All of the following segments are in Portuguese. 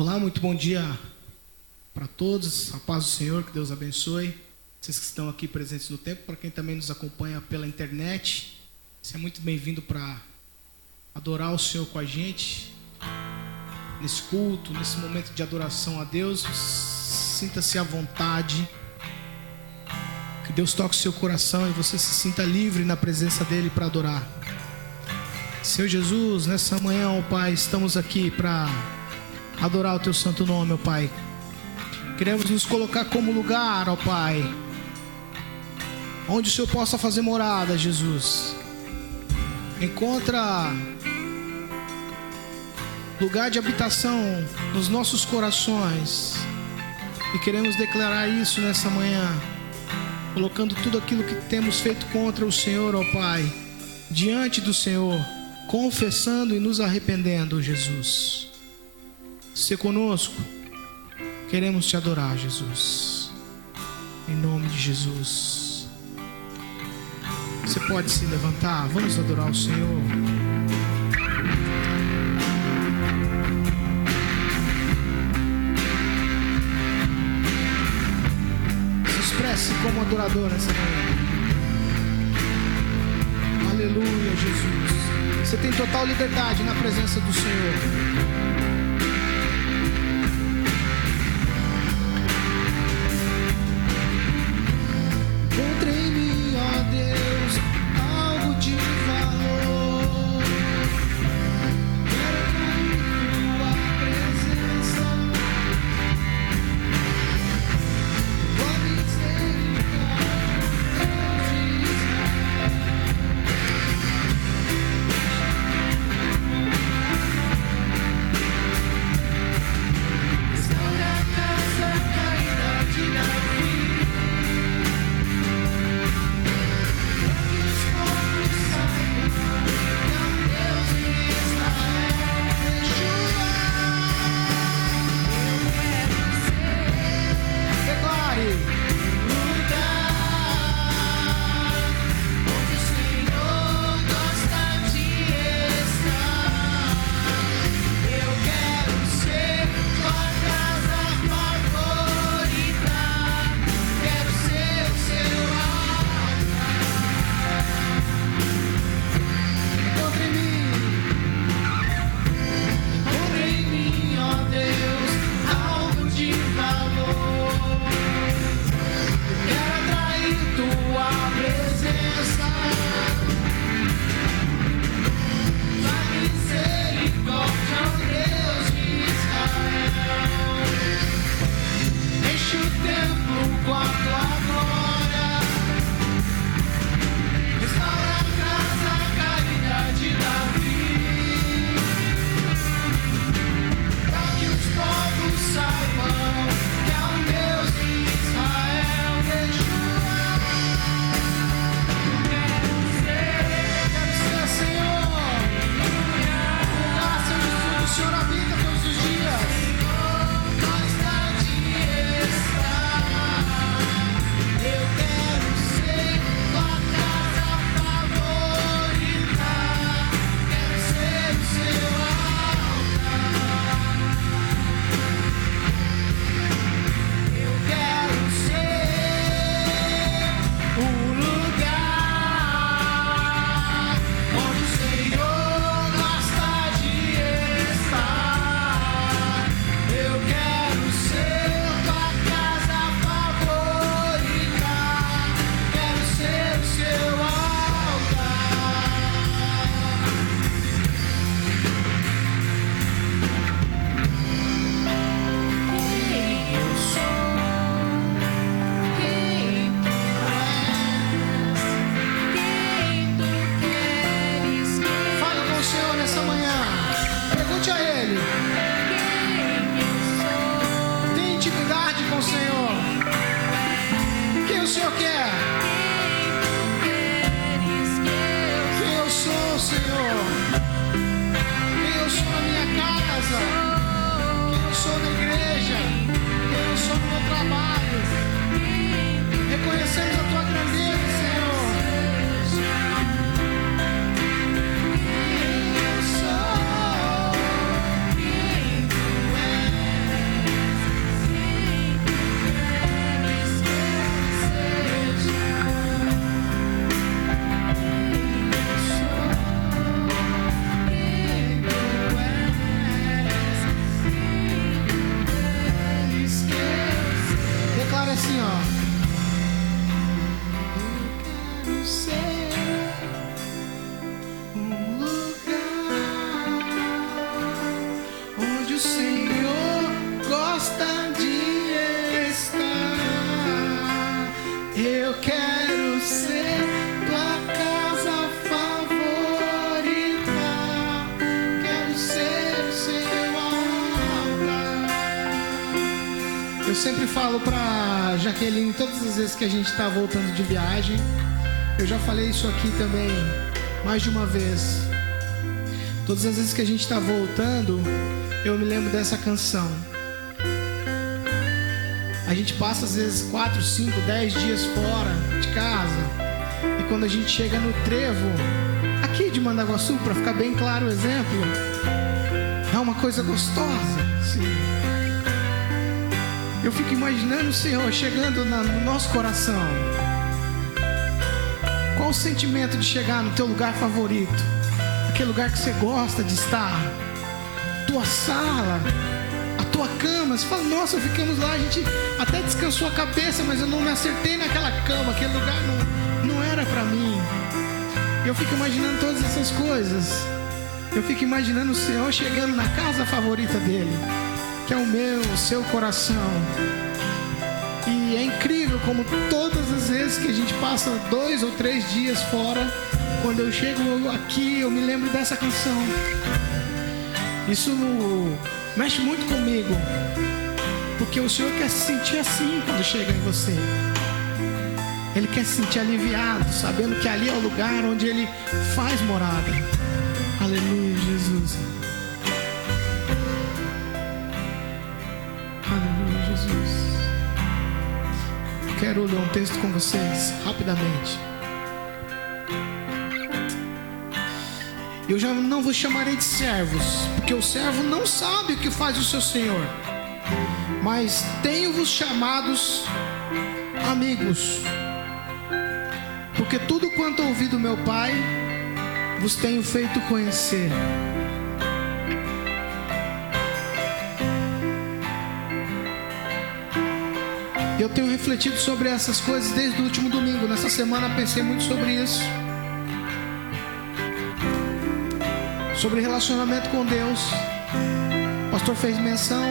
Olá, muito bom dia para todos, a paz do Senhor, que Deus abençoe. Vocês que estão aqui presentes no templo, para quem também nos acompanha pela internet, você é muito bem-vindo para adorar o Senhor com a gente, nesse culto, nesse momento de adoração a Deus. Sinta-se à vontade, que Deus toque o seu coração e você se sinta livre na presença dEle para adorar. Senhor Jesus, nessa manhã, ó Pai, estamos aqui para adorar o Teu santo nome, ó Pai. Queremos nos colocar como lugar, ó Pai, onde o Senhor possa fazer morada, Jesus. Encontra lugar de habitação nos nossos corações. E queremos declarar isso nessa manhã, colocando tudo aquilo que temos feito contra o Senhor, ó Pai, diante do Senhor, confessando e nos arrependendo, Jesus. Se conosco, queremos Te adorar, Jesus, em nome de Jesus. Você pode se levantar, vamos adorar o Senhor. Se expresse como adorador nessa manhã. Aleluia, Jesus. Você tem total liberdade na presença do Senhor. Encontre em mim, ó Deus, algo de valor. Quero tua presença, tua misericórdia de Israel. Restaura a casa caída de Davi. Reconhecemos a tua grandeza, Senhor. Eu sou quem tu és. assim, ó. Eu quero ser um lugar onde o Senhor gosta de estar. Eu quero ser tua casa favorita. Quero ser o seu altar. Eu sempre falo pra Jaqueline todas as vezes que a gente tá voltando de viagem. Eu já falei isso aqui também mais de uma vez. Todas as vezes que a gente tá voltando, eu me lembro dessa canção. A gente passa às vezes 4, 5, 10 dias fora de casa. E quando a gente chega no trevo, aqui de Mandaguaçu, para ficar bem claro o exemplo, é uma coisa gostosa, sim. Eu fico imaginando o Senhor chegando no nosso coração. Qual o sentimento de chegar no teu lugar favorito? Aquele lugar que você gosta de estar. Tua sala, a tua cama. Você fala, nossa, ficamos lá, a gente até descansou a cabeça, mas eu não me acertei naquela cama. Aquele lugar não era pra mim. Eu fico imaginando todas essas coisas. Eu fico imaginando o Senhor chegando na casa favorita dele, que é o meu, o seu coração. E é incrível como todas as vezes que a gente passa 2 ou 3 dias fora, quando eu chego aqui, eu me lembro dessa canção. Isso mexe muito comigo, porque o Senhor quer se sentir assim quando chega em você. Ele quer se sentir aliviado, sabendo que ali é o lugar onde Ele faz morada. Aleluia, Jesus. Aleluia, Jesus. Quero ler um texto com vocês, rapidamente. Eu já não vos chamarei de servos, porque o servo não sabe o que faz o seu senhor. Mas tenho-vos chamados amigos, porque tudo quanto ouvi do meu Pai, vos tenho feito conhecer. Eu tenho refletido sobre essas coisas desde o último domingo. Nessa semana pensei muito sobre isso. Sobre relacionamento com Deus. O pastor fez menção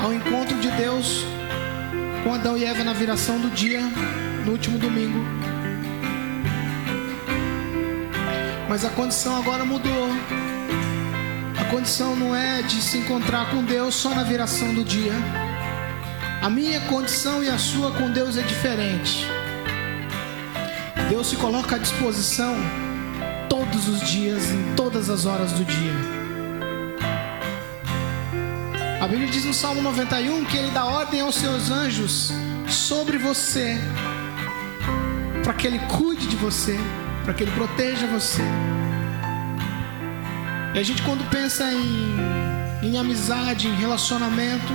ao encontro de Deus com Adão e Eva na viração do dia, no último domingo. Mas a condição agora mudou. A condição não é de se encontrar com Deus só na viração do dia. A minha condição e a sua com Deus é diferente. Deus se coloca à disposição todos os dias, em todas as horas do dia. A Bíblia diz no Salmo 91 que Ele dá ordem aos seus anjos sobre você, para que Ele cuide de você, para que Ele proteja você. E a gente, quando pensa em amizade, em relacionamento,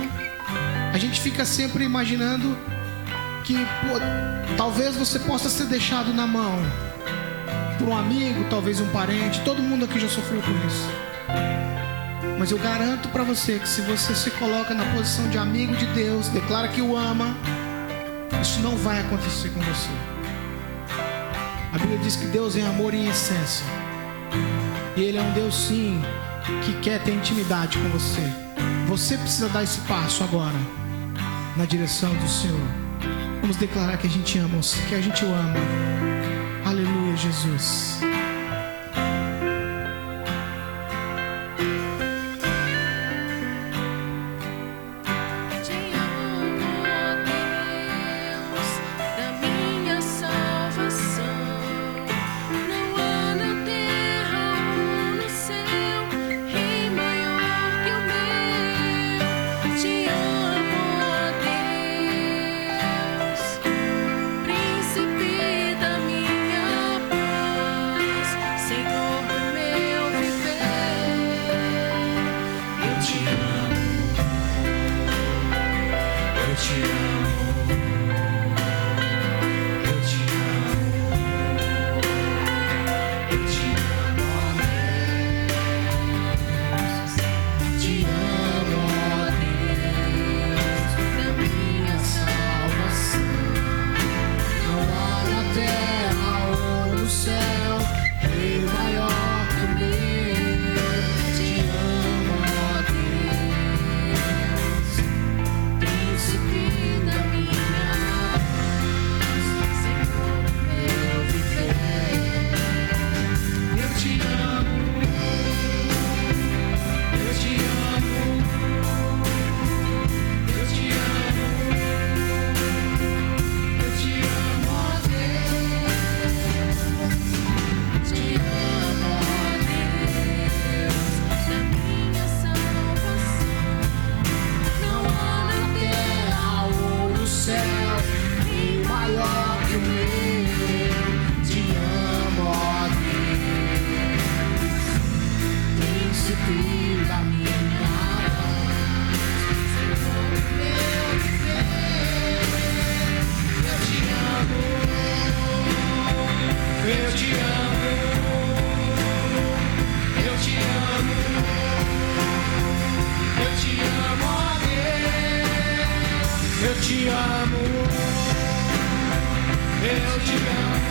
a gente fica sempre imaginando que talvez você possa ser deixado na mão por um amigo, talvez um parente. Todo mundo aqui já sofreu com isso. Mas eu garanto para você que se você se coloca na posição de amigo de Deus, declara que o ama, isso não vai acontecer com você. A Bíblia diz que Deus é amor em essência. E Ele é um Deus, sim, que quer ter intimidade com você. Você precisa dar esse passo agora na direção do Senhor. Vamos declarar que a gente ama, que a gente o ama. Aleluia, Jesus. Eu te amo, eu te amo,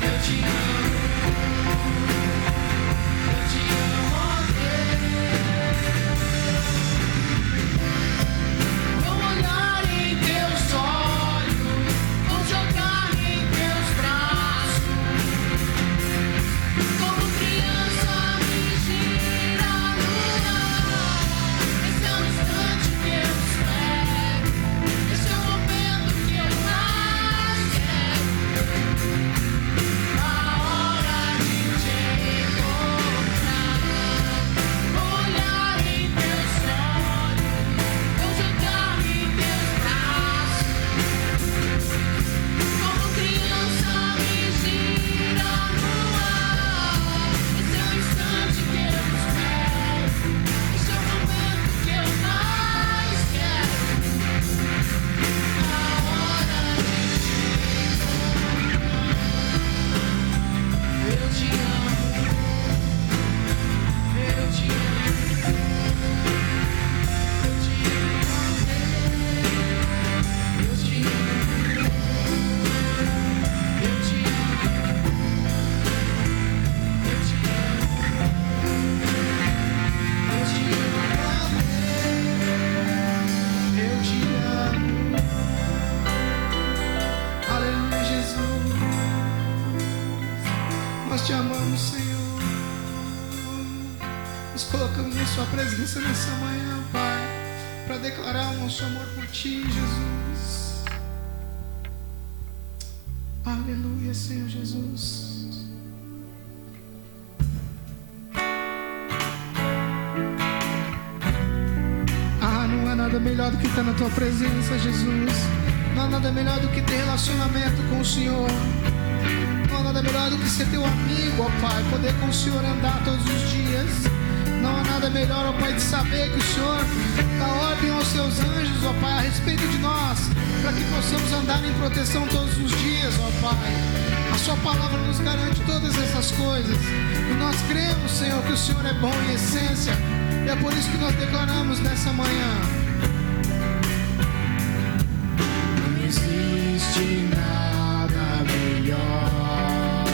eu te amo, eu te amo, Deus. Vou olhar em teus olhos, vou jogar em teus braços, como criança me gira no ar. Esse é o instante que eu espero, esse é o momento que eu mais quero. A hora de te encontrar, olhar em teus olhos, vou jogar em teus braços, como criança me gira no ar. Esse é o instante que eu espero, esse é o momento que eu mais quero. A hora de te encontrar. Eu te amo, eu te amo, eu te amo, eu te amo, eu te amo, eu te amo, eu te amo, eu te amo. Aleluia, Jesus. Nós te amamos, Senhor. Nos colocamos em Sua presença nessa manhã, Pai, para declarar o nosso amor por Ti, Jesus. Aleluia, Senhor Jesus. Não há nada melhor do que estar na Tua presença, Jesus. Não há nada melhor do que ter relacionamento com o Senhor. Não há nada melhor do que ser Teu amigo, ó Pai, poder com o Senhor andar todos os dias. Não há nada melhor, ó Pai, de saber que o Senhor dá ordem aos Seus anjos, ó Pai, a respeito de nós, para que possamos andar em proteção todos os dias, ó Pai. A Sua palavra nos garante todas essas coisas. E nós cremos, Senhor, que o Senhor é bom em essência. E é por isso que nós declaramos nessa manhã: não existe nada melhor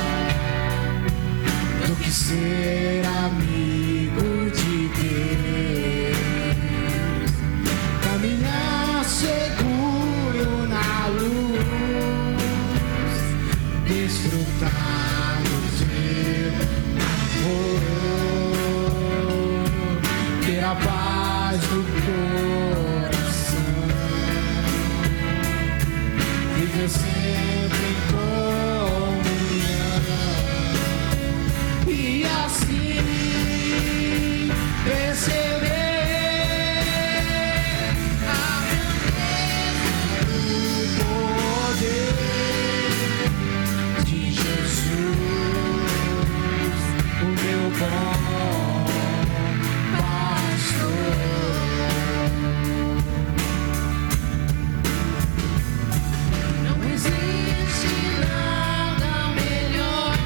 do que ser amigo de Deus, caminhar seguro na luz, desfrutar do Teu amor, ter a paz do coração, viver sempre em comunhão e assim receber a grandeza do poder de Jesus, o meu bom não existe nada melhor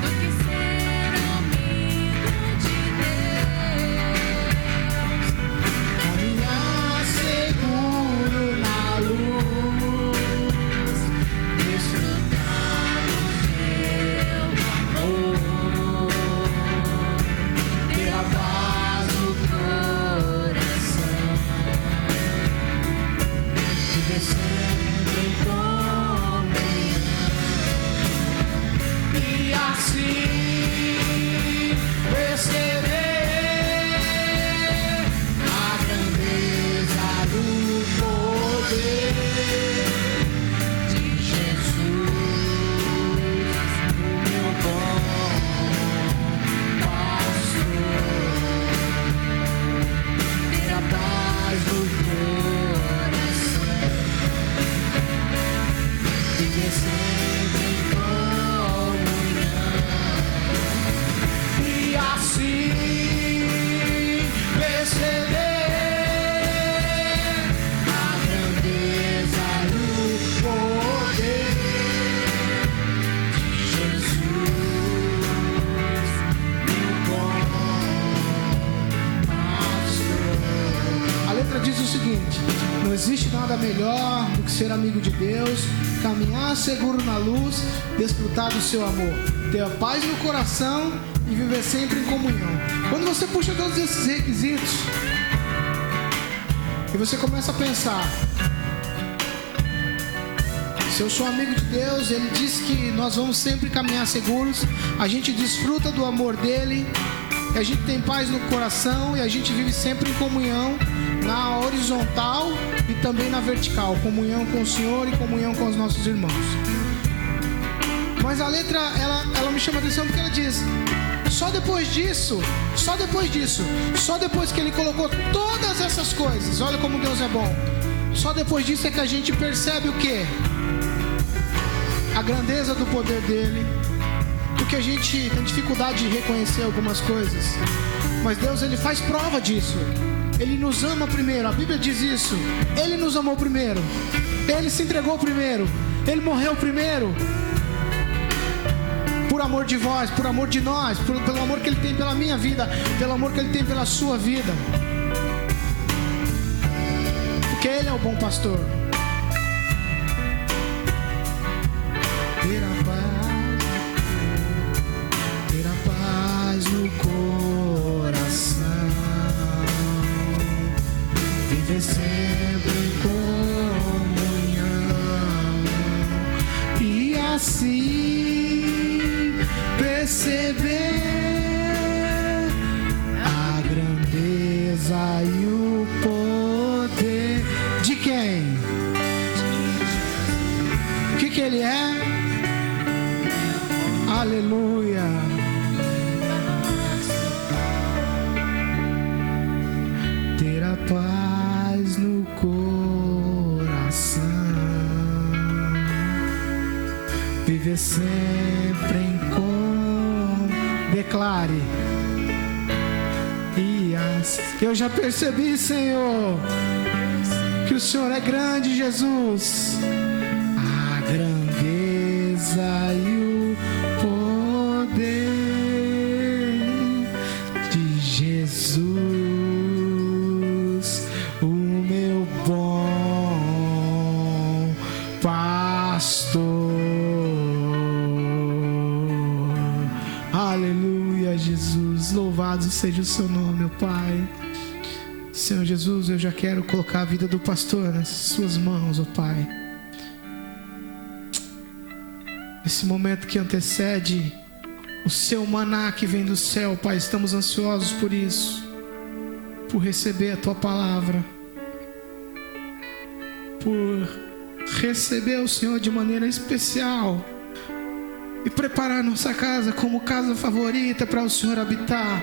do que ser amigo de Deus, caminhar seguro na luz, desfrutar do Teu amor, ter a paz do coração, viver sempre em comunhão e assim receber a grandeza do poder de Jesus, o meu bom pastor, ter a paz do coração, viver sempre em comunhão e assim perceber a grandeza do poder de Jesus, meu bom pastor. seguinte: não existe nada melhor do que ser amigo de Deus, caminhar seguro na luz, desfrutar do seu amor, ter a paz no coração e viver sempre em comunhão. Quando você puxa todos esses requisitos e você começa a pensar: se eu sou amigo de Deus, Ele diz que nós vamos sempre caminhar seguros, a gente desfruta do amor dEle, e a gente tem paz no coração, e a gente vive sempre em comunhão, na horizontal e também na vertical, comunhão com o Senhor e comunhão com os nossos irmãos. Mas a letra, ela me chama a atenção porque ela diz: só depois disso, só depois que Ele colocou todas essas coisas, olha como Deus é bom, só depois disso é que a gente percebe o quê? A grandeza do poder dEle. Porque a gente tem dificuldade de reconhecer algumas coisas, mas Deus, Ele faz prova disso. Ele nos ama primeiro, a Bíblia diz isso. Ele nos amou primeiro, Ele se entregou primeiro, Ele morreu primeiro, por amor de vós, por amor de nós, pelo amor que Ele tem pela minha vida, pelo amor que Ele tem pela sua vida. Porque Ele é o bom pastor. Ter a paz no coração, viver sempre em comunhão e assim perceber a grandeza e o poder de quem? O que Ele é? Aleluia. Ter a paz no coração, viver sempre em declare. E eu já percebi, Senhor, que o Senhor é grande, Jesus. A grandeza e o Jesus, o meu bom pastor. Aleluia, Jesus, louvado seja o seu nome, meu Pai. Senhor Jesus, eu já quero colocar a vida do pastor nas suas mãos, ó Pai. Esse momento que antecede o seu maná que vem do céu, Pai, estamos ansiosos por isso, por receber a Tua palavra, por receber o Senhor de maneira especial e preparar nossa casa como casa favorita para o Senhor habitar,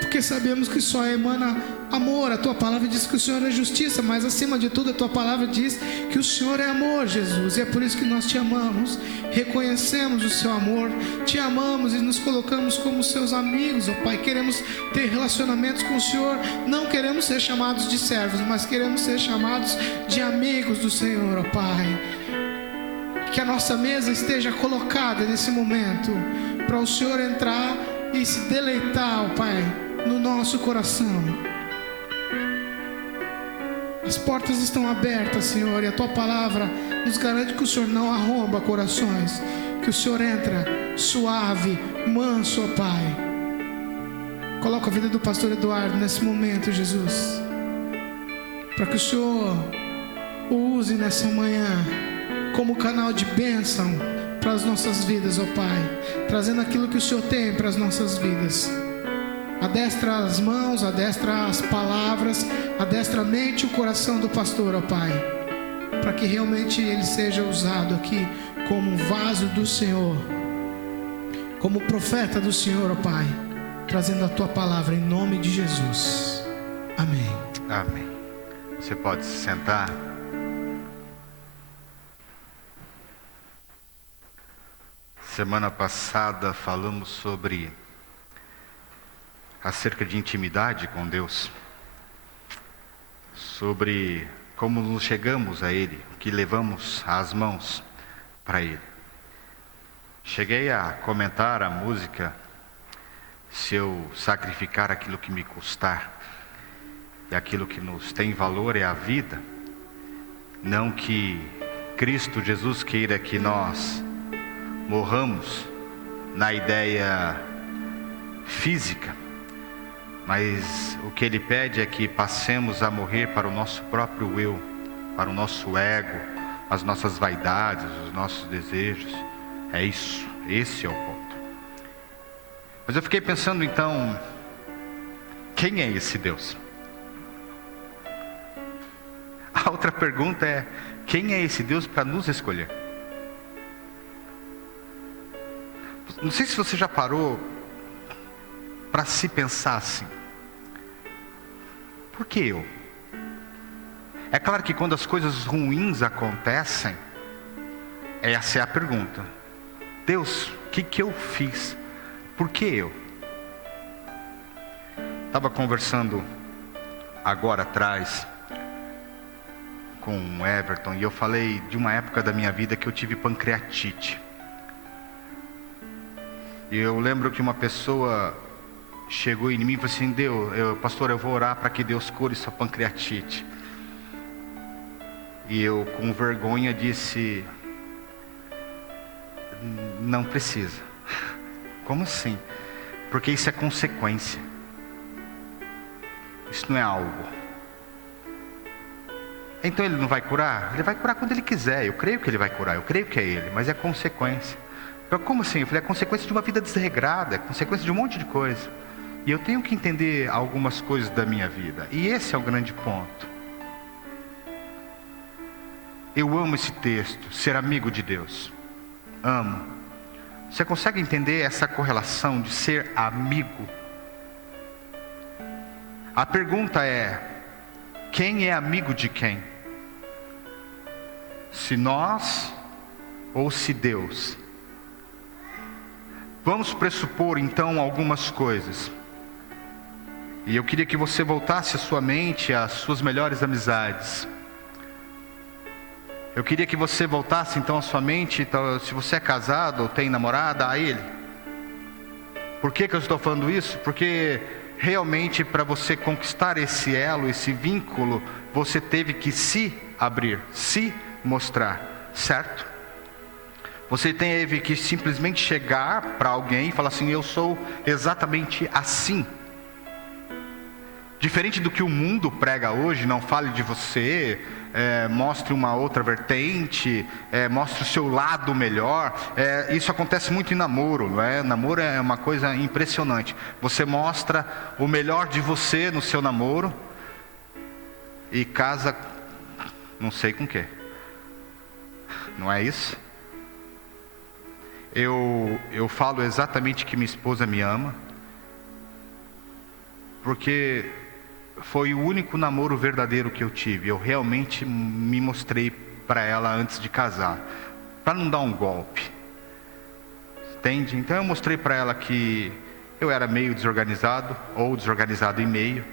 porque sabemos que só emana amor. A Tua palavra diz que o Senhor é justiça, mas acima de tudo a Tua palavra diz que o Senhor é amor, Jesus, e é por isso que nós Te amamos, reconhecemos o Seu amor, Te amamos e nos colocamos como Seus amigos, ó Pai. Queremos ter relacionamentos com o Senhor, não queremos ser chamados de servos, mas queremos ser chamados de amigos do Senhor, ó Pai. Que a nossa mesa esteja colocada nesse momento, para o Senhor entrar e se deleitar, ó Pai, no nosso coração. As portas estão abertas, Senhor, e a Tua palavra nos garante que o Senhor não arromba corações, que o Senhor entra suave, manso, ó Pai. Coloca a vida do pastor Eduardo nesse momento, Jesus, para que o Senhor o use nessa manhã como canal de bênção para as nossas vidas, ó Pai, trazendo aquilo que o Senhor tem para as nossas vidas. Adestra as mãos, adestra as palavras, adestra a mente e o coração do pastor, ó Pai, para que realmente ele seja usado aqui como um vaso do Senhor, como profeta do Senhor, ó Pai, trazendo a Tua palavra em nome de Jesus. Amém. Amém. Você pode se sentar. Semana passada falamos acerca de intimidade com Deus, sobre como nos chegamos a Ele, o que levamos às mãos para Ele. Cheguei a comentar a música "Se eu sacrificar aquilo que me custar", e aquilo que nos tem valor é a vida. Não que Cristo Jesus queira que nós morramos na ideia física, mas o que Ele pede é que passemos a morrer para o nosso próprio eu, para o nosso ego, as nossas vaidades, os nossos desejos. É isso, esse é o ponto. Mas eu fiquei pensando então, quem é esse Deus? A outra pergunta é, quem é esse Deus para nos escolher? Não sei se você já parou para se pensar assim. Por que eu? É claro que quando as coisas ruins acontecem, essa é a pergunta. Deus, o que eu fiz? Por que eu? Estava conversando agora atrás com o Everton e eu falei de uma época da minha vida que eu tive pancreatite. E eu lembro que uma pessoa chegou em mim e falou assim, pastor, eu vou orar para que Deus cure sua pancreatite. E eu com vergonha disse, não precisa. Como assim? Porque isso é consequência. Isso não é algo. Então Ele não vai curar? Ele vai curar quando Ele quiser. Eu creio que Ele vai curar, eu creio que é Ele, mas é consequência. Eu, como assim? Eu falei, é consequência de uma vida desregrada, é consequência de um monte de coisa. E eu tenho que entender algumas coisas da minha vida. E esse é o grande ponto. Eu amo esse texto, ser amigo de Deus. Amo. Você consegue entender essa correlação de ser amigo? A pergunta é, quem é amigo de quem? Se nós ou se Deus? Vamos pressupor então algumas coisas. E eu queria que você voltasse a sua mente às suas melhores amizades. Eu queria que você voltasse então a sua mente, então, se você é casado ou tem namorada, a Ele. Por que eu estou falando isso? Porque realmente para você conquistar esse elo, esse vínculo, você teve que se abrir, se mostrar, certo? Você teve que simplesmente chegar para alguém e falar assim, eu sou exatamente assim. Diferente do que o mundo prega hoje, não fale de você, mostre uma outra vertente, mostre o seu lado melhor. Isso acontece muito em namoro, não é? Namoro é uma coisa impressionante. Você mostra o melhor de você no seu namoro e casa, não sei com o quê. Não é isso? Eu falo exatamente que minha esposa me ama, porque foi o único namoro verdadeiro que eu tive. Eu realmente me mostrei para ela antes de casar, para não dar um golpe, entende? Então eu mostrei para ela que eu era meio desorganizado, ou desorganizado e meio,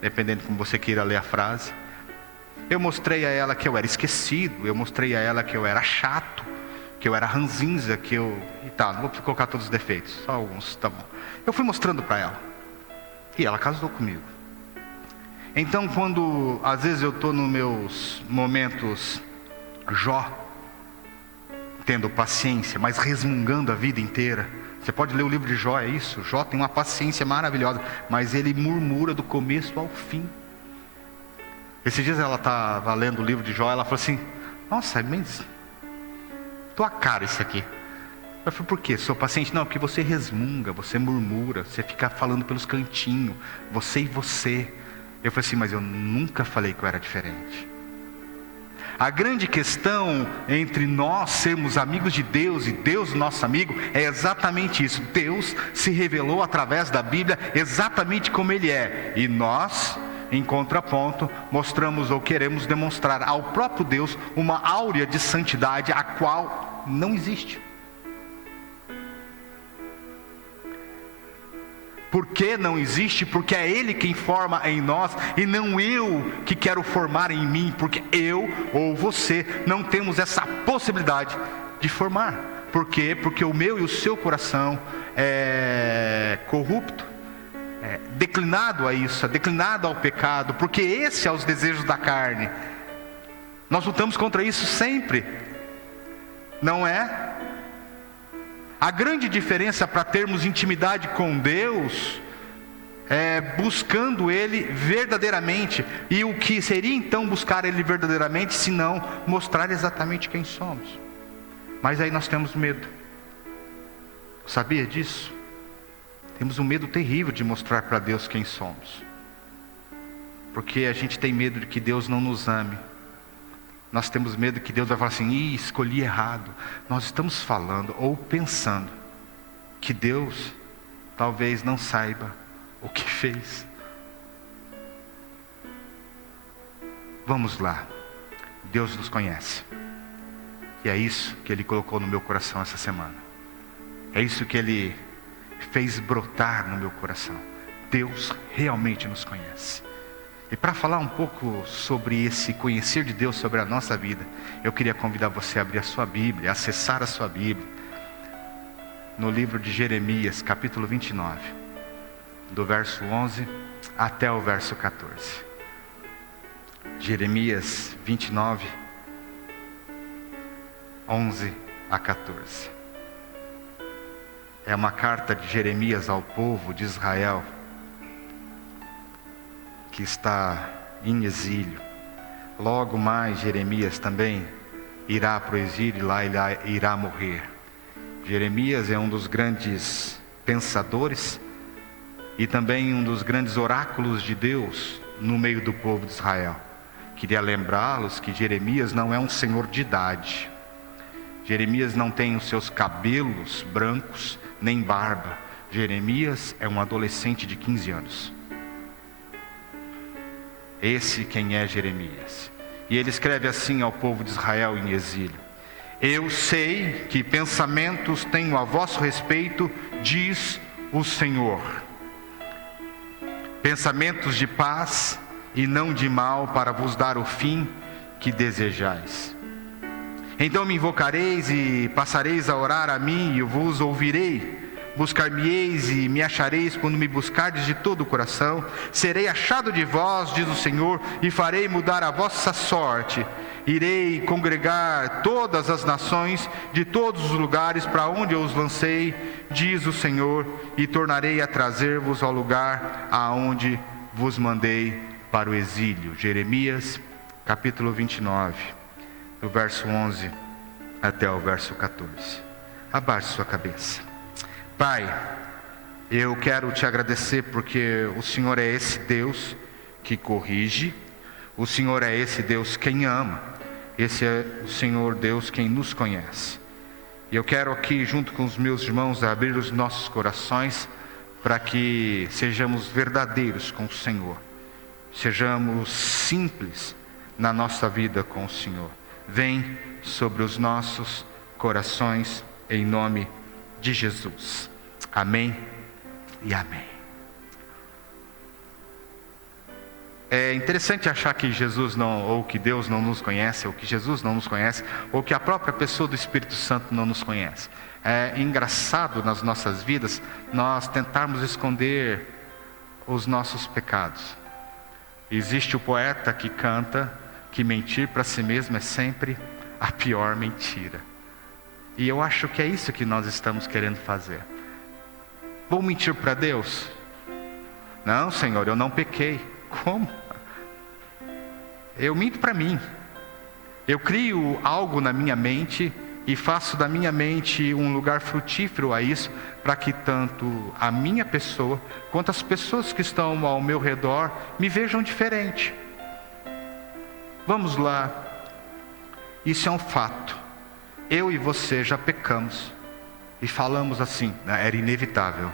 dependendo de como você queira ler a frase. Eu mostrei a ela que eu era esquecido, eu mostrei a ela que eu era chato, que eu era ranzinza, que eu... E tá, não vou colocar todos os defeitos, só alguns, tá bom. Eu fui mostrando para ela, e ela casou comigo. Então, quando às vezes eu estou nos meus momentos Jó, tendo paciência, mas resmungando a vida inteira. Você pode ler o livro de Jó, é isso? Jó tem uma paciência maravilhosa, mas ele murmura do começo ao fim. Esses dias ela estava lendo o livro de Jó, ela falou assim, nossa, mas tua cara isso aqui. Eu falei, por quê? Sou paciente? Não, porque você resmunga, você murmura, você fica falando pelos cantinhos, você e você. Eu falei assim, mas eu nunca falei que eu era diferente. A grande questão entre nós sermos amigos de Deus e Deus nosso amigo é exatamente isso. Deus se revelou através da Bíblia exatamente como Ele é. E nós, em contraponto, mostramos ou queremos demonstrar ao próprio Deus uma áurea de santidade a qual não existe. Por que não existe? Porque é Ele quem forma em nós e não eu que quero formar em mim, porque eu ou você não temos essa possibilidade de formar. Por quê? Porque o meu e o seu coração é corrupto, declinado a isso, declinado ao pecado, porque esse é os desejos da carne. Nós lutamos contra isso sempre, não é? A grande diferença para termos intimidade com Deus é buscando Ele verdadeiramente. E o que seria então buscar Ele verdadeiramente, se não mostrar exatamente quem somos? Mas aí nós temos medo. Sabia disso? Temos um medo terrível de mostrar para Deus quem somos, porque a gente tem medo de que Deus não nos ame. Nós temos medo que Deus vai falar assim: escolhi errado. Nós estamos falando ou pensando que Deus talvez não saiba o que fez. Vamos lá. Deus nos conhece. E é isso que Ele colocou no meu coração essa semana. É isso que Ele fez brotar no meu coração. Deus realmente nos conhece. E para falar um pouco sobre esse conhecer de Deus sobre a nossa vida, eu queria convidar você a abrir a sua Bíblia, a acessar a sua Bíblia, no livro de Jeremias, capítulo 29, do verso 11 até o verso 14. Jeremias 29, 11 a 14. É uma carta de Jeremias ao povo de Israel, que está em exílio. Logo mais Jeremias também irá para o exílio e lá ele irá morrer. Jeremias é um dos grandes pensadores e também um dos grandes oráculos de Deus no meio do povo de Israel. Queria lembrá-los que Jeremias não é um senhor de idade. Jeremias não tem os seus cabelos brancos nem barba. Jeremias é um adolescente de 15 anos. Esse quem é Jeremias. E ele escreve assim ao povo de Israel em exílio: eu sei que pensamentos tenho a vosso respeito, diz o Senhor, pensamentos de paz e não de mal, para vos dar o fim que desejais. Então me invocareis e passareis a orar a mim, e eu vos ouvirei. Buscar-me-eis e me achareis quando me buscardes de todo o coração. Serei achado de vós, diz o Senhor, e farei mudar a vossa sorte. Irei congregar todas as nações de todos os lugares para onde eu os lancei, diz o Senhor, e tornarei a trazer-vos ao lugar aonde vos mandei para o exílio. Jeremias, capítulo 29, do verso 11 até o verso 14. Abaixe sua cabeça. Pai, eu quero te agradecer porque o Senhor é esse Deus que corrige, o Senhor é esse Deus quem ama, esse é o Senhor Deus quem nos conhece. E eu quero aqui, junto com os meus irmãos, abrir os nossos corações para que sejamos verdadeiros com o Senhor, sejamos simples na nossa vida com o Senhor. Vem sobre os nossos corações, em nome de Jesus. Amém e amém. É interessante achar que Jesus não, ou que Deus não nos conhece, ou que Jesus não nos conhece, ou que a própria pessoa do Espírito Santo não nos conhece. É engraçado nas nossas vidas nós tentarmos esconder os nossos pecados. Existe o poeta que canta que mentir para si mesmo é sempre a pior mentira. E eu acho que é isso que nós estamos querendo fazer. Vou mentir para Deus? Não, Senhor, eu não pequei. Como? Eu minto para mim. Eu crio algo na minha mente e faço da minha mente um lugar frutífero a isso, para que tanto a minha pessoa quanto as pessoas que estão ao meu redor me vejam diferente. Vamos lá. Isso é um fato. Eu e você já pecamos e falamos assim, né? Era inevitável,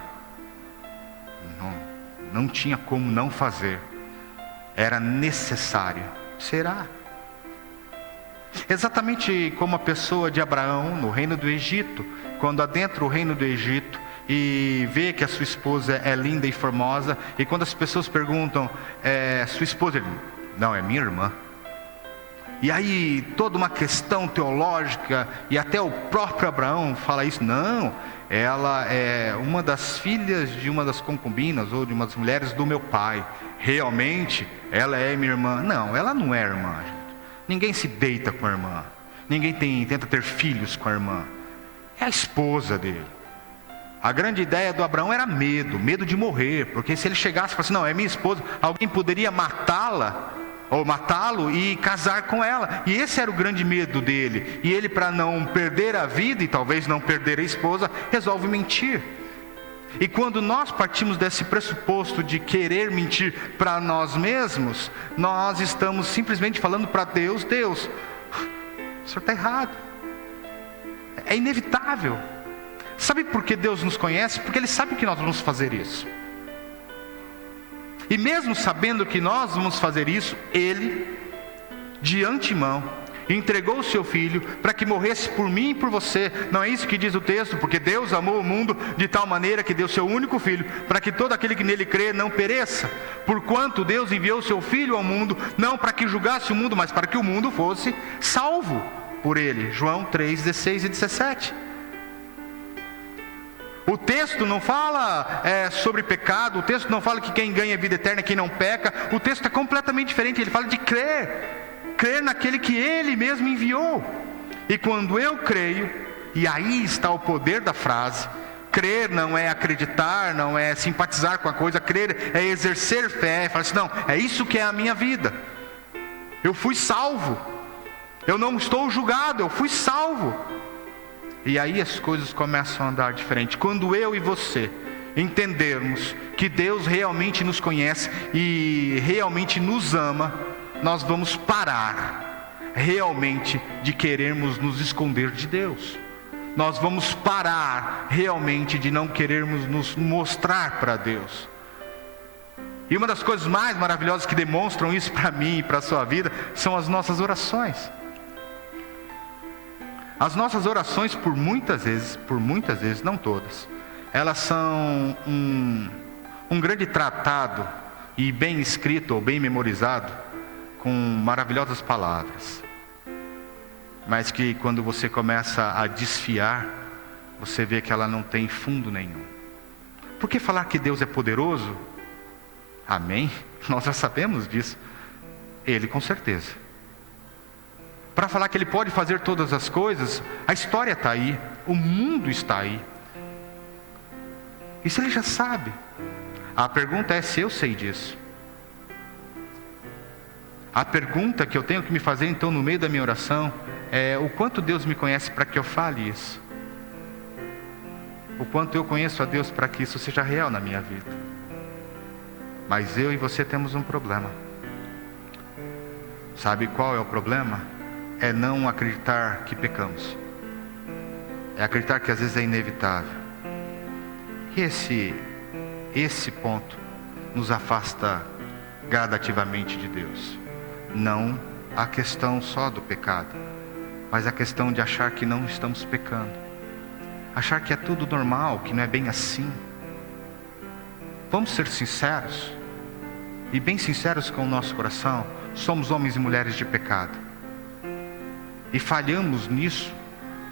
não tinha como não fazer, era necessário. Será? Exatamente como a pessoa de Abraão no reino do Egito, quando adentra o reino do Egito e vê que a sua esposa é linda e formosa, e quando as pessoas perguntam, sua esposa? Ele, não, é minha irmã. E aí toda uma questão teológica, e até o próprio Abraão fala isso. Não, ela é uma das filhas de uma das concubinas, ou de uma das mulheres do meu pai. Realmente, ela é minha irmã. Não, ela não é irmã, gente. Ninguém se deita com a irmã. Ninguém tenta ter filhos com a irmã. É a esposa dele. A grande ideia do Abraão era medo de morrer. Porque se ele chegasse e falasse, não, é minha esposa, alguém poderia matá-la, ou matá-lo e casar com ela. E esse era o grande medo dele. E ele, para não perder a vida e talvez não perder a esposa, resolve mentir. E quando nós partimos desse pressuposto de querer mentir para nós mesmos, nós estamos simplesmente falando para Deus, Deus, o Senhor está errado. É inevitável. Sabe por que Deus nos conhece? Porque Ele sabe que nós vamos fazer isso. E mesmo sabendo que nós vamos fazer isso, Ele, de antemão, entregou o seu Filho para que morresse por mim e por você. Não é isso que diz o texto? Porque Deus amou o mundo de tal maneira que deu seu único Filho, para que todo aquele que nele crê não pereça. Porquanto Deus enviou o seu Filho ao mundo, não para que julgasse o mundo, mas para que o mundo fosse salvo por ele. João 3, 16 e 17. O texto não fala sobre pecado, o texto não fala que quem ganha a vida eterna é quem não peca. O texto é completamente diferente, ele fala de crer naquele que Ele mesmo enviou. E quando eu creio, e aí está o poder da frase, crer não é acreditar, não é simpatizar com a coisa, crer é exercer fé, falar assim, não, é isso que é a minha vida. Eu fui salvo, eu não estou julgado, eu fui salvo. E aí as coisas começam a andar diferente. Quando eu e você entendermos que Deus realmente nos conhece e realmente nos ama, nós vamos parar realmente de querermos nos esconder de Deus. Nós vamos parar realmente de não querermos nos mostrar para Deus. E uma das coisas mais maravilhosas que demonstram isso para mim e para a sua vida são as nossas orações. As nossas orações, por muitas vezes, não todas, elas são um grande tratado, e bem escrito ou bem memorizado, com maravilhosas palavras, mas que quando você começa a desfiar, você vê que ela não tem fundo nenhum. Por que falar que Deus é poderoso? Amém? Nós já sabemos disso. Ele com certeza. Para falar que Ele pode fazer todas as coisas, a história está aí, o mundo está aí. Isso Ele já sabe. A pergunta é se eu sei disso. A pergunta que eu tenho que me fazer então no meio da minha oração é o quanto Deus me conhece para que eu fale isso. O quanto eu conheço a Deus para que isso seja real na minha vida. Mas eu e você temos um problema. Sabe qual é o problema? É não acreditar que pecamos. É acreditar que às vezes é inevitável. E esse ponto nos afasta gradativamente de Deus. Não a questão só do pecado, mas a questão de achar que não estamos pecando. Achar que é tudo normal, que não é bem assim. Vamos ser sinceros, e bem sinceros com o nosso coração. Somos homens e mulheres de pecado. E falhamos nisso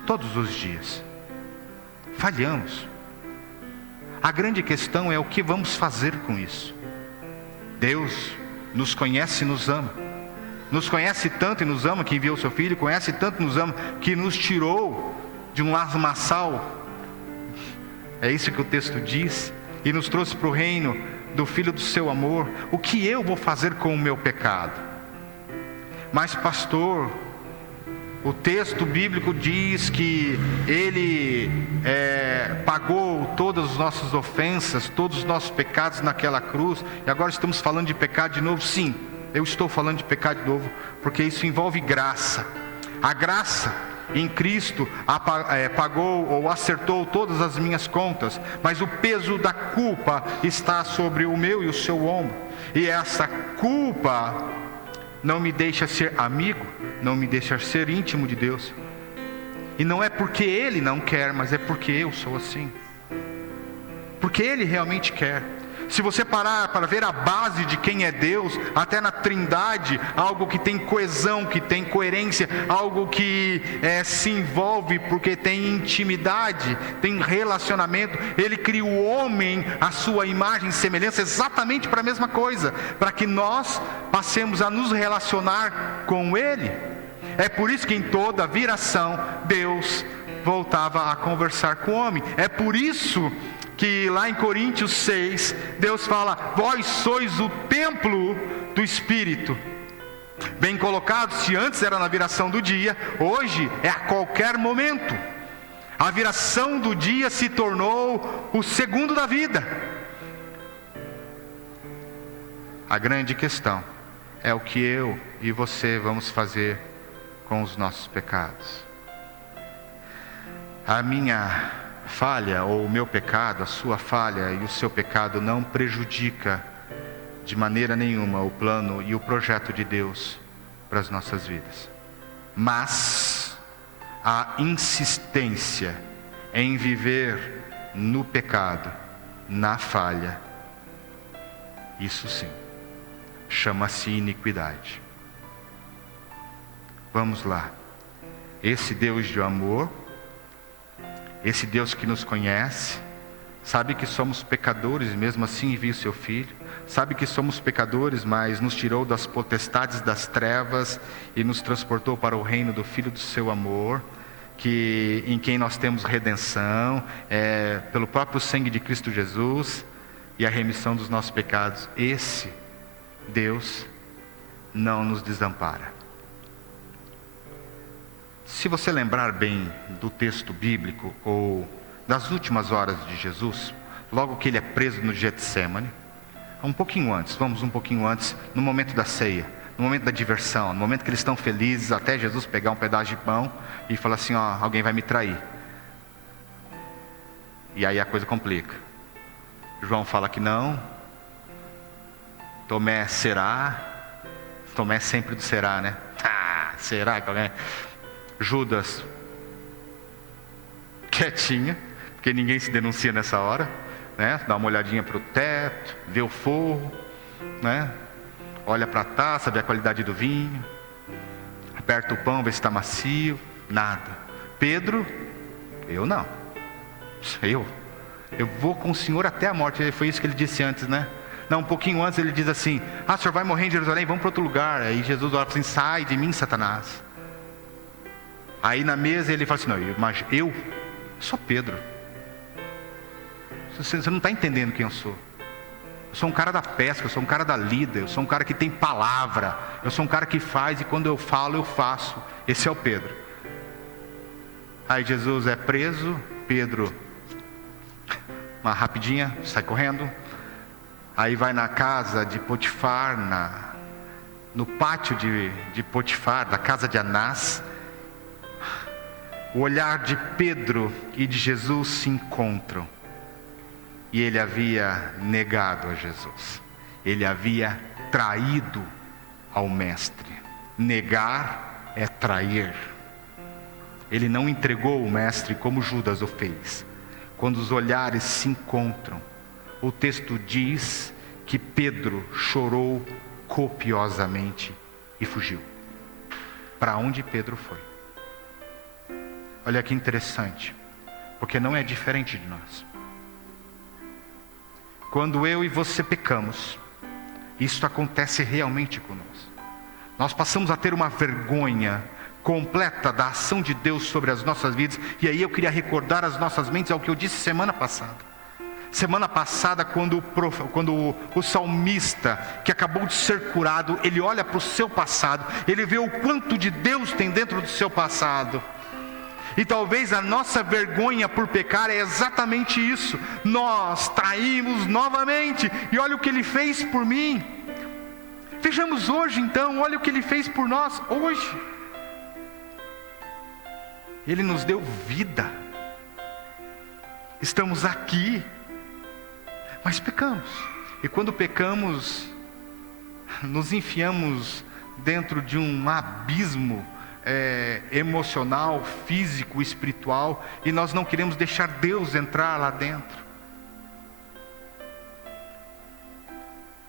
todos os dias. Falhamos. A grande questão é o que vamos fazer com isso. Deus nos conhece e nos ama. Nos conhece tanto e nos ama que enviou o seu Filho. Conhece tanto e nos ama que nos tirou de um lamaçal. É isso que o texto diz. E nos trouxe para o reino do Filho do seu amor. O que eu vou fazer com o meu pecado? Mas pastor, o texto bíblico diz que Ele pagou todas as nossas ofensas, todos os nossos pecados naquela cruz, e agora estamos falando de pecado de novo. Sim, eu estou falando de pecado de novo, porque isso envolve graça. A graça em Cristo pagou ou acertou todas as minhas contas, mas o peso da culpa está sobre o meu e o seu ombro, e essa culpa não me deixa ser amigo, não me deixa ser íntimo de Deus. E não é porque Ele não quer, mas é porque eu sou assim. Porque Ele realmente quer. Se você parar para ver a base de quem é Deus, até na Trindade, algo que tem coesão, que tem coerência, algo que se envolve porque tem intimidade, tem relacionamento. Ele cria o homem à sua imagem e semelhança, exatamente para a mesma coisa, para que nós passemos a nos relacionar com Ele. É por isso que em toda viração Deus voltava a conversar com o homem. É por isso que lá em Coríntios 6, Deus fala: vós sois o templo do Espírito. Bem colocado, se antes era na viração do dia, hoje é a qualquer momento. A viração do dia se tornou o segundo da vida. A grande questão é o que eu e você vamos fazer com os nossos pecados. A minha falha, ou o meu pecado, a sua falha e o seu pecado não prejudica de maneira nenhuma o plano e o projeto de Deus para as nossas vidas. Mas a insistência em viver no pecado, na falha, isso sim, chama-se iniquidade. Vamos lá. Esse Deus de amor, esse Deus que nos conhece, sabe que somos pecadores, mesmo assim envia o seu Filho. Sabe que somos pecadores, mas nos tirou das potestades das trevas e nos transportou para o reino do Filho do seu amor, em quem nós temos redenção, pelo próprio sangue de Cristo Jesus e a remissão dos nossos pecados. Esse Deus não nos desampara. Se você lembrar bem do texto bíblico, ou das últimas horas de Jesus, logo que ele é preso no Getsemane, um pouquinho antes, no momento da ceia, no momento da diversão, no momento que eles estão felizes, até Jesus pegar um pedaço de pão e falar assim: ó, alguém vai me trair. E aí a coisa complica. João fala que não. Tomé será. Tomé sempre do será, né? Será que alguém... Judas, quietinha, porque ninguém se denuncia nessa hora, né? Dá uma olhadinha para o teto, vê o forro, né? Olha para a taça, vê a qualidade do vinho, aperta o pão, vê se está macio, nada. Pedro, eu não, eu vou com o Senhor até a morte. Foi isso que ele disse antes, né? Não, um pouquinho antes ele diz assim: o Senhor vai morrer em Jerusalém, vamos para outro lugar. Aí Jesus olha assim: sai de mim, Satanás. Aí na mesa ele fala assim: não, mas eu sou Pedro. Você não está entendendo quem eu sou. Eu sou um cara da pesca, eu sou um cara da lida, eu sou um cara que tem palavra, eu sou um cara que faz, e quando eu falo, eu faço. Esse é o Pedro. Aí Jesus é preso, Pedro, uma rapidinha, sai correndo. Aí vai na casa de Potifar, no pátio de Potifar, da casa de Anás. O olhar de Pedro e de Jesus se encontram. E ele havia negado a Jesus. Ele havia traído ao Mestre. Negar é trair. Ele não entregou o Mestre como Judas o fez. Quando os olhares se encontram, o texto diz que Pedro chorou copiosamente e fugiu. Para onde Pedro foi? Olha que interessante, porque não é diferente de nós. Quando eu e você pecamos, isso acontece realmente conosco. Nós passamos a ter uma vergonha completa da ação de Deus sobre as nossas vidas. E aí eu queria recordar as nossas mentes ao que eu disse semana passada. Semana passada, quando o salmista, que acabou de ser curado, ele olha para o seu passado, ele vê o quanto de Deus tem dentro do seu passado. E talvez a nossa vergonha por pecar é exatamente isso. Nós traímos novamente, e olha o que Ele fez por mim. Vejamos hoje então, olha o que Ele fez por nós hoje. Ele nos deu vida. Estamos aqui, mas pecamos. E quando pecamos, nos enfiamos dentro de um abismo emocional, físico, espiritual, e nós não queremos deixar Deus entrar lá dentro.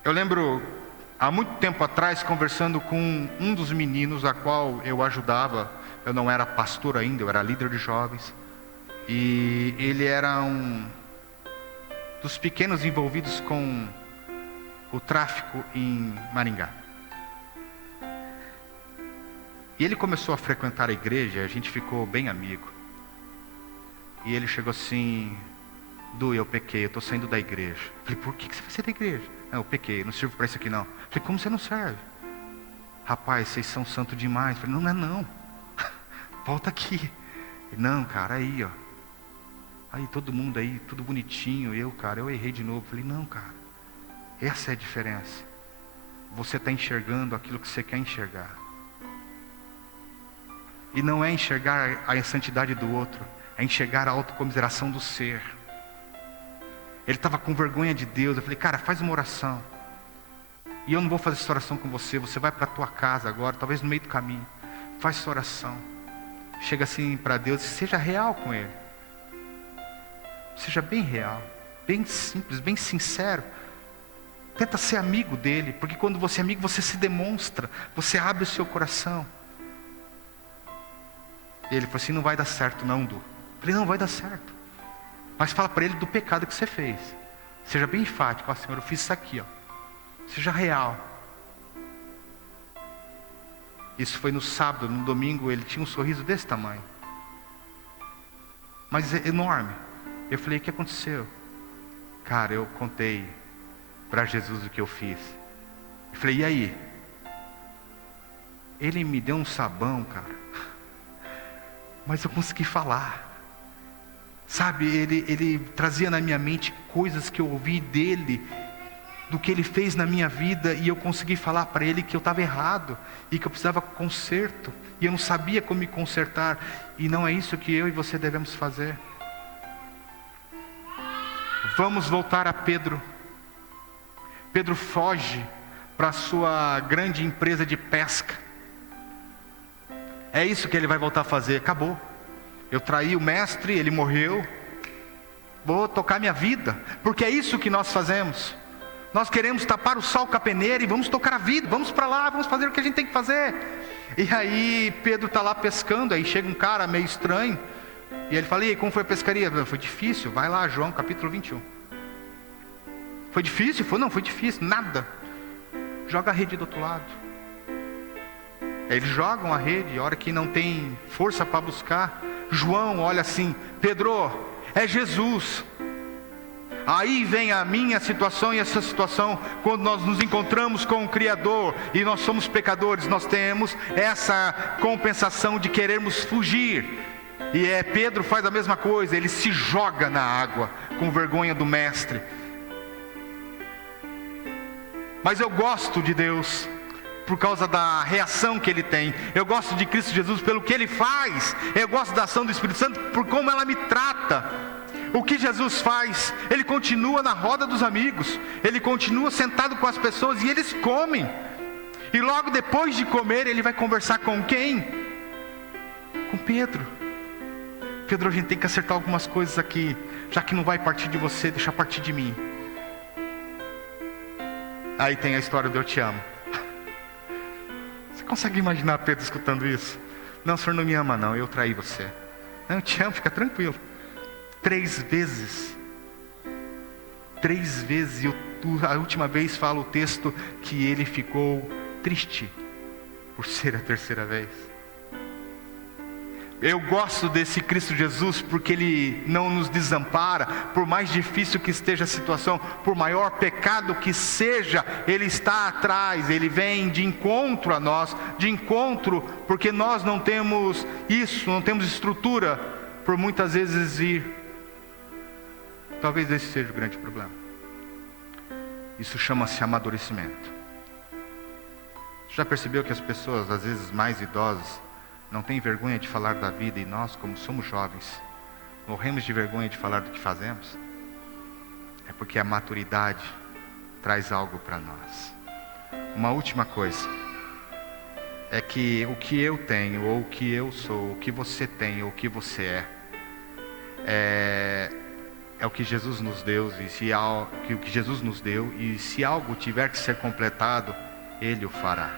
Eu lembro, há muito tempo atrás, conversando com um dos meninos a qual eu ajudava. Eu não era pastor ainda, eu era líder de jovens. E ele era um dos pequenos envolvidos com o tráfico em Maringá. E ele começou a frequentar a igreja, a gente ficou bem amigo. E ele chegou assim: Du, eu pequei, eu estou saindo da igreja. Eu falei: por que você vai sair da igreja? Não, eu pequei, não sirvo para isso aqui não. Eu falei: como você não serve? Rapaz, vocês são santos demais. Eu falei: não é não. Volta aqui. Ele: não, cara, aí ó. Aí todo mundo aí, tudo bonitinho. Eu errei de novo. Eu falei: não, cara, essa é a diferença. Você está enxergando aquilo que você quer enxergar. E não é enxergar a santidade do outro, é enxergar a autocomiseração do ser. Ele estava com vergonha de Deus. Eu falei: cara, faz uma oração. E eu não vou fazer essa oração com você. Você vai para a tua casa agora, talvez no meio do caminho. Faz essa oração. Chega assim para Deus e seja real com Ele. Seja bem real, bem simples, bem sincero. Tenta ser amigo dele, porque quando você é amigo, você se demonstra. Você abre o seu coração. E ele falou assim: não vai dar certo não, Du. Eu falei: não vai dar certo. Mas fala para ele do pecado que você fez. Seja bem enfático: ó, Senhor, eu fiz isso aqui, ó. Seja real. Isso foi no sábado. No domingo ele tinha um sorriso desse tamanho, mas enorme. Eu falei: o que aconteceu? Cara, eu contei para Jesus o que eu fiz. Eu falei: e aí? Ele me deu um sabão, cara, mas eu consegui falar. Sabe, ele trazia na minha mente coisas que eu ouvi dele, do que ele fez na minha vida, e eu consegui falar para ele que eu estava errado, e que eu precisava de conserto, e eu não sabia como me consertar. E não é isso que eu e você devemos fazer. Vamos voltar a Pedro. Pedro foge para a sua grande empresa de pesca. É isso que ele vai voltar a fazer. Acabou. Eu traí o mestre, ele morreu. Vou tocar minha vida. Porque é isso que nós fazemos. Nós queremos tapar o sol com a peneira e vamos tocar a vida. Vamos para lá, vamos fazer o que a gente tem que fazer. E aí Pedro está lá pescando. Aí chega um cara meio estranho. E ele fala: e aí, como foi a pescaria? Foi difícil. Vai lá, João, capítulo 21. Foi difícil? Não, foi difícil. Nada. Joga a rede do outro lado. Eles jogam a rede. A hora que não tem força para buscar, João olha assim: Pedro, é Jesus. Aí vem a minha situação e essa situação. Quando nós nos encontramos com o Criador e nós somos pecadores, nós temos essa compensação de querermos fugir. E Pedro faz a mesma coisa. Ele se joga na água com vergonha do mestre. Mas eu gosto de Deus por causa da reação que Ele tem. Eu gosto de Cristo Jesus pelo que Ele faz. Eu gosto da ação do Espírito Santo por como ela me trata. O que Jesus faz? Ele continua na roda dos amigos. Ele continua sentado com as pessoas e eles comem. E logo depois de comer, Ele vai conversar com quem? Com Pedro. Pedro, a gente tem que acertar algumas coisas aqui. Já que não vai partir de você, deixa partir de mim. Aí tem a história do eu te amo. Você consegue imaginar Pedro escutando isso? Não, o Senhor não me ama não, eu traí você. Não, eu te amo, fica tranquilo. 3 vezes. 3 vezes. E a última vez fala o texto que ele ficou triste por ser a 3ª vez. Eu gosto desse Cristo Jesus porque Ele não nos desampara. Por mais difícil que esteja a situação, por maior pecado que seja, Ele está atrás. Ele vem de encontro a nós, de encontro, porque nós não temos isso, não temos estrutura por muitas vezes ir. Talvez esse seja o grande problema. Isso chama-se amadurecimento. Você já percebeu que as pessoas, às vezes mais idosas, não têm vergonha de falar da vida, e nós, como somos jovens, morremos de vergonha de falar do que fazemos? É porque a maturidade traz algo para nós. Uma última coisa é que o que eu tenho, ou o que eu sou, o que você tem, ou o que você é é o que Jesus nos deu, e se algo tiver que ser completado, Ele o fará.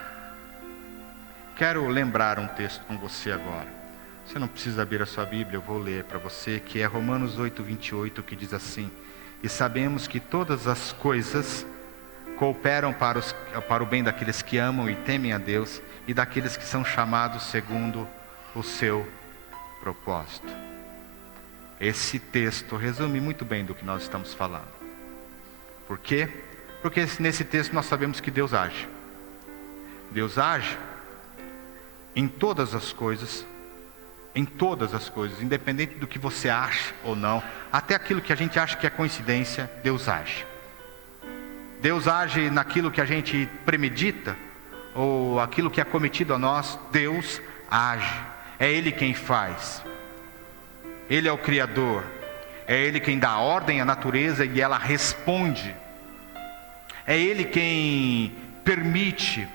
Quero lembrar um texto com você agora. Você não precisa abrir a sua Bíblia, eu vou ler para você, que é Romanos 8:28, que diz assim: e sabemos que todas as coisas cooperam para o bem daqueles que amam e temem a Deus, e daqueles que são chamados segundo o seu propósito. Esse texto resume muito bem do que nós estamos falando. Por quê? Porque nesse texto nós sabemos que Deus age. Deus age em todas as coisas, independente do que você acha ou não, até aquilo que a gente acha que é coincidência, Deus age. Deus age naquilo que a gente premedita, ou aquilo que é cometido a nós, Deus age. É Ele quem faz. Ele é o Criador. É Ele quem dá ordem à natureza e ela responde. É Ele quem permite.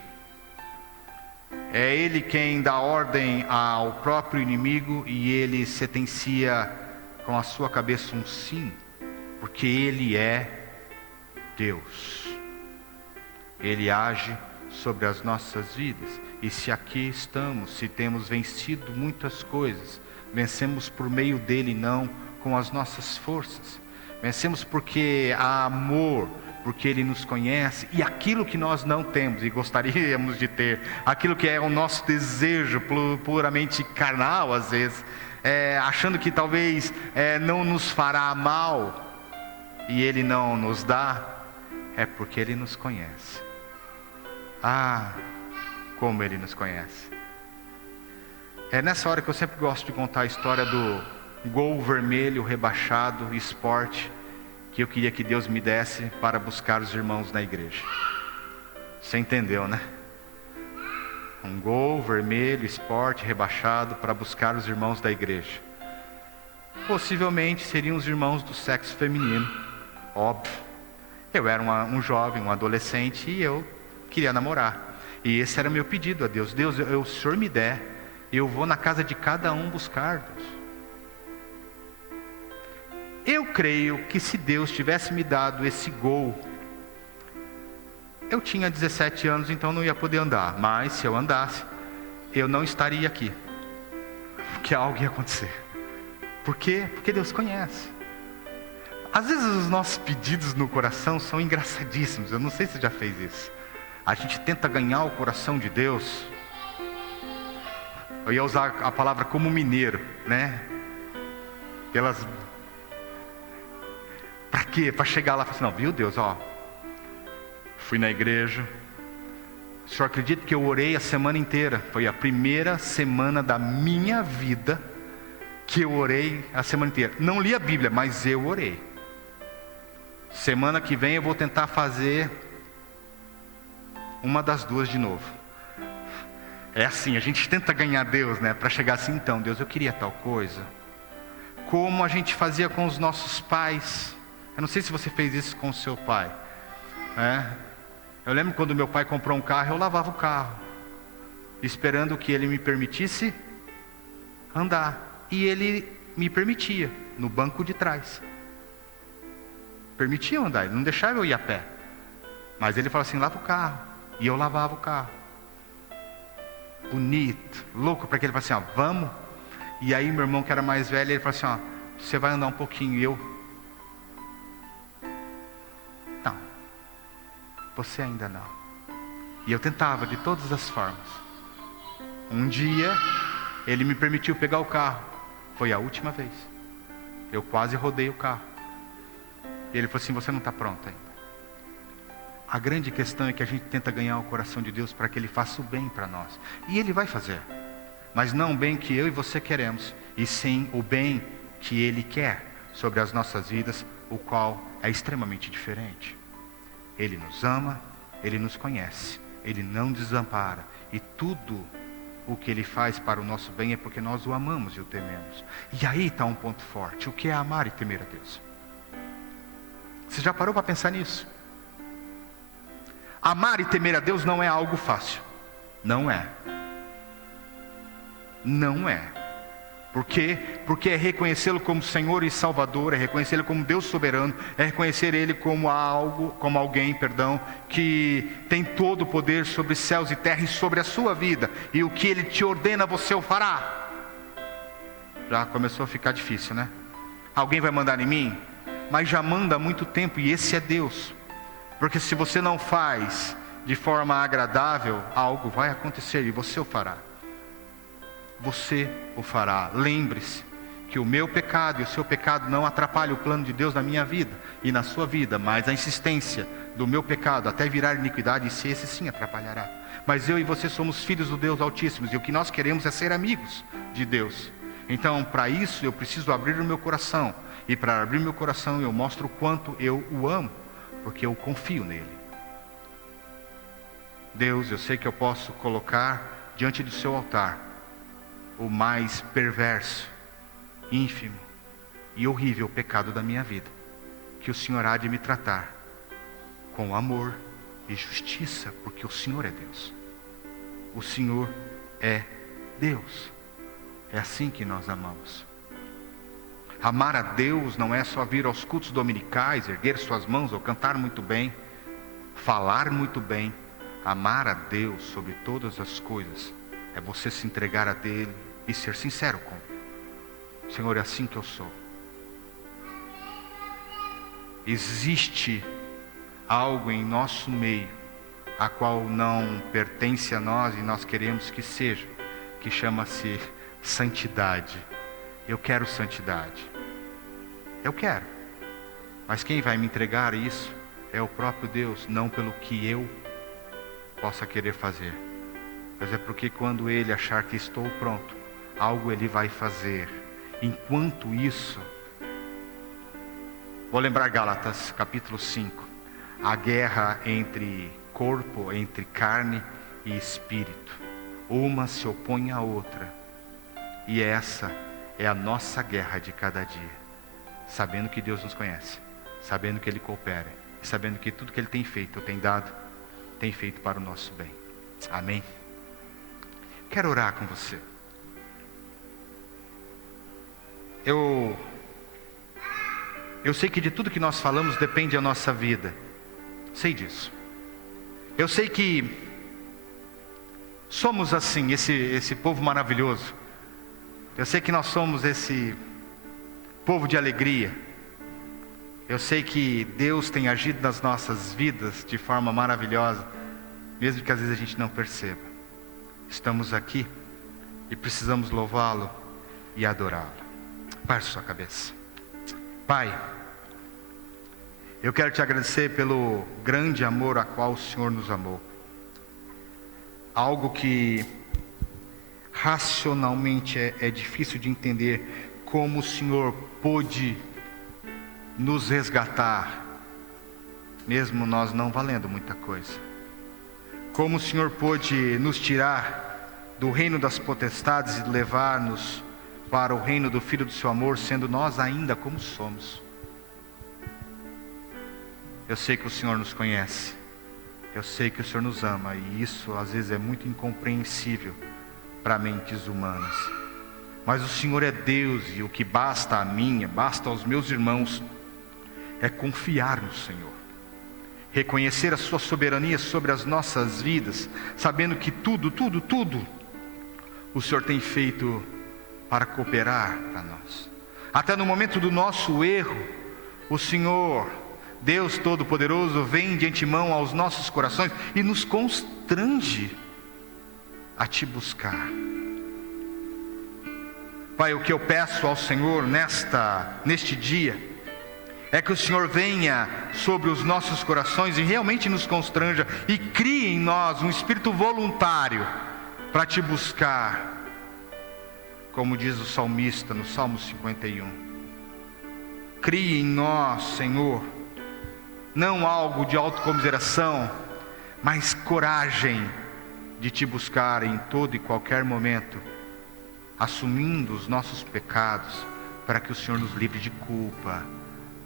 É Ele quem dá ordem ao próprio inimigo e ele sentencia com a sua cabeça um sim, porque Ele é Deus. Ele age sobre as nossas vidas. E se aqui estamos, se temos vencido muitas coisas, vencemos por meio dele, não com as nossas forças. Vencemos porque há amor, porque Ele nos conhece, e aquilo que nós não temos e gostaríamos de ter, aquilo que é o nosso desejo puramente carnal, às vezes, achando que talvez não nos fará mal, e Ele não nos dá, é porque Ele nos conhece. Ah, como Ele nos conhece. É nessa hora que eu sempre gosto de contar a história do gol vermelho rebaixado, esporte, que eu queria que Deus me desse para buscar os irmãos na igreja. Você entendeu, né? Um gol vermelho, esporte, rebaixado, para buscar os irmãos da igreja. Possivelmente seriam os irmãos do sexo feminino, óbvio. Eu era um jovem, um adolescente, e eu queria namorar. E esse era o meu pedido a Deus. Deus, o Senhor me der, eu vou na casa de cada um buscar, Deus. Eu creio que se Deus tivesse me dado esse gol, eu tinha 17 anos, então não ia poder andar. Mas se eu andasse, eu não estaria aqui. Porque algo ia acontecer. Por quê? Porque Deus conhece. Às vezes os nossos pedidos no coração são engraçadíssimos. Eu não sei se você já fez isso. A gente tenta ganhar o coração de Deus. Eu ia usar a palavra como mineiro, né? Para quê? Para chegar lá e falar assim, não, viu Deus, fui na igreja. O senhor acredita que eu orei a semana inteira? Foi a primeira semana da minha vida que eu orei a semana inteira. Não li a Bíblia, mas eu orei. Semana que vem eu vou tentar fazer uma das duas de novo. É assim, a gente tenta ganhar Deus, né? Para chegar assim, então, Deus, eu queria tal coisa. Como a gente fazia com os nossos pais. Eu não sei se você fez isso com o seu pai. Eu lembro quando meu pai comprou um carro, eu lavava o carro, esperando que ele me permitisse andar. E ele me permitia, no banco de trás. Permitia eu andar, ele não deixava eu ir a pé. Mas ele falava assim, lava o carro. E eu lavava o carro. Bonito, louco para que ele falasse assim, vamos. E aí meu irmão que era mais velho, ele falou assim, você vai andar um pouquinho. E eu, não, você ainda não. E eu tentava de todas as formas. Um dia ele me permitiu pegar o carro. Foi a última vez. Eu quase rodei o carro. E ele falou assim, você não está pronto ainda. A grande questão é que a gente tenta ganhar o coração de Deus para que Ele faça o bem para nós. E Ele vai fazer. Mas não o bem que eu e você queremos, e sim o bem que Ele quer sobre as nossas vidas, o qual é extremamente diferente. Ele nos ama, Ele nos conhece, Ele não desampara. E tudo o que Ele faz para o nosso bem é porque nós o amamos e o tememos. E aí está um ponto forte. O que é amar e temer a Deus? Você já parou para pensar nisso? Amar e temer a Deus não é algo fácil. Não é. Não é. Por quê? Porque é reconhecê-lo como Senhor e Salvador, é reconhecer Ele como Deus soberano, é reconhecer Ele como alguém que tem todo o poder sobre céus e terra e sobre a sua vida. E o que Ele te ordena, você o fará. Já começou a ficar difícil, né? Alguém vai mandar em mim? Mas já manda há muito tempo, e esse é Deus. Porque se você não faz de forma agradável, algo vai acontecer e você o fará. Você o fará. Lembre-se que o meu pecado e o seu pecado não atrapalham o plano de Deus na minha vida e na sua vida, mas a insistência do meu pecado até virar iniquidade, esse sim atrapalhará. Mas eu e você somos filhos do Deus Altíssimo, e o que nós queremos é ser amigos de Deus. Então, para isso eu preciso abrir o meu coração, e para abrir meu coração eu mostro o quanto eu o amo, porque eu confio nele. Deus, eu sei que eu posso colocar diante do seu altar o mais perverso, ínfimo e horrível pecado da minha vida, que o Senhor há de me tratar com amor e justiça, porque o Senhor é Deus. O Senhor é Deus. É assim que nós amamos. Amar a Deus não é só vir aos cultos dominicais, erguer suas mãos ou cantar muito bem, falar muito bem. Amar a Deus sobre todas as coisas é você se entregar a Dele e ser sincero com Ele. Senhor, é assim que eu sou. Existe algo em nosso meio a qual não pertence a nós e nós queremos que seja, que chama-se santidade. Eu quero santidade. Eu quero. Mas quem vai me entregar isso é o próprio Deus, não pelo que eu possa querer fazer, mas é porque quando Ele achar que estou pronto, algo Ele vai fazer. Enquanto isso, vou lembrar Gálatas capítulo 5, a guerra entre corpo, entre carne e espírito, uma se opõe à outra, e essa é a nossa guerra de cada dia, sabendo que Deus nos conhece, sabendo que Ele coopera, e sabendo que tudo que Ele tem feito, tem dado, tem feito para o nosso bem. Amém? Quero orar com você. Eu sei que de tudo que nós falamos depende a nossa vida. Sei disso. Eu sei que somos assim, esse povo maravilhoso. Eu sei que nós somos esse povo de alegria. Eu sei que Deus tem agido nas nossas vidas de forma maravilhosa, mesmo que às vezes a gente não perceba. Estamos aqui e precisamos louvá-lo e adorá-lo. Baixe sua cabeça. Pai, eu quero te agradecer pelo grande amor a qual o Senhor nos amou. Algo que racionalmente é difícil de entender, como o Senhor pôde nos resgatar, mesmo nós não valendo muita coisa. Como o Senhor pôde nos tirar do reino das potestades e levar-nos para o reino do Filho do seu amor, sendo nós ainda como somos. Eu sei que o Senhor nos conhece, eu sei que o Senhor nos ama, e isso às vezes é muito incompreensível para mentes humanas. Mas o Senhor é Deus, e o que basta a mim, basta aos meus irmãos, é confiar no Senhor, reconhecer a sua soberania sobre as nossas vidas, sabendo que tudo o Senhor tem feito para cooperar para nós. Até no momento do nosso erro, o Senhor, Deus Todo-Poderoso, vem de antemão aos nossos corações e nos constrange a te buscar. Pai, o que eu peço ao Senhor neste dia é que o Senhor venha sobre os nossos corações e realmente nos constranja e crie em nós um espírito voluntário para te buscar, como diz o salmista no Salmo 51. Crie em nós, Senhor, não algo de autocomiseração, mas coragem de te buscar em todo e qualquer momento, assumindo os nossos pecados, para que o Senhor nos livre de culpa,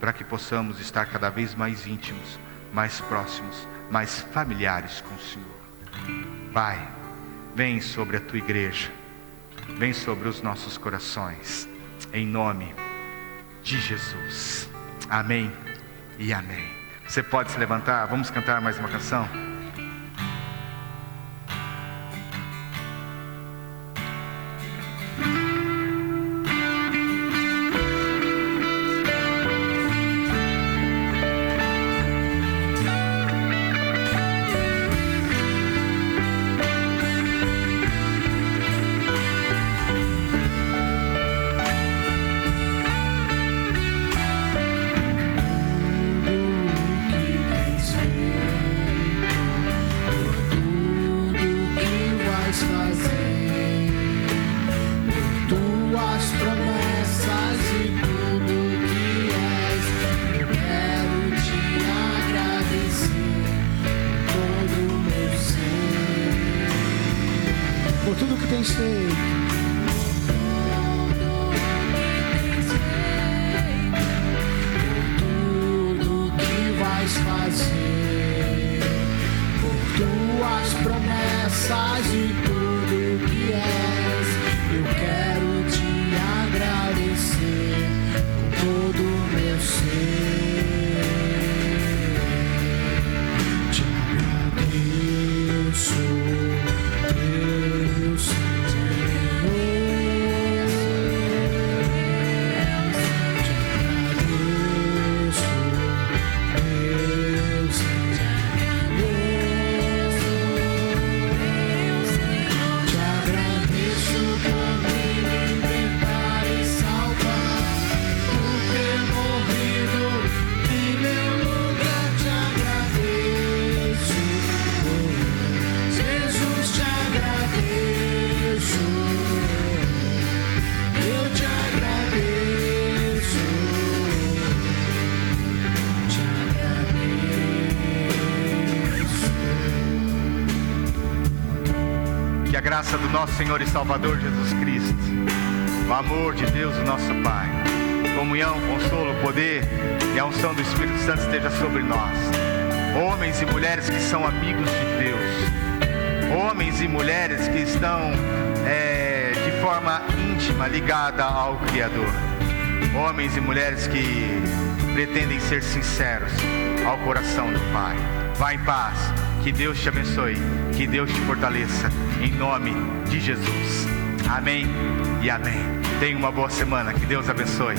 para que possamos estar cada vez mais íntimos, mais próximos, mais familiares com o Senhor. Pai, vem sobre a tua igreja, vem sobre os nossos corações, em nome de Jesus. Amém e amém. Você pode se levantar, vamos cantar mais uma canção? Que a graça do nosso Senhor e Salvador Jesus Cristo, o amor de Deus, o nosso Pai, comunhão, consolo, poder e a unção do Espírito Santo esteja sobre nós. Homens e mulheres que são amigos de Deus, homens e mulheres que estão de forma íntima ligada ao Criador, homens e mulheres que pretendem ser sinceros ao coração do Pai. Vá em paz, que Deus te abençoe, que Deus te fortaleça, em nome de Jesus. Amém e amém. Tenha uma boa semana, que Deus abençoe.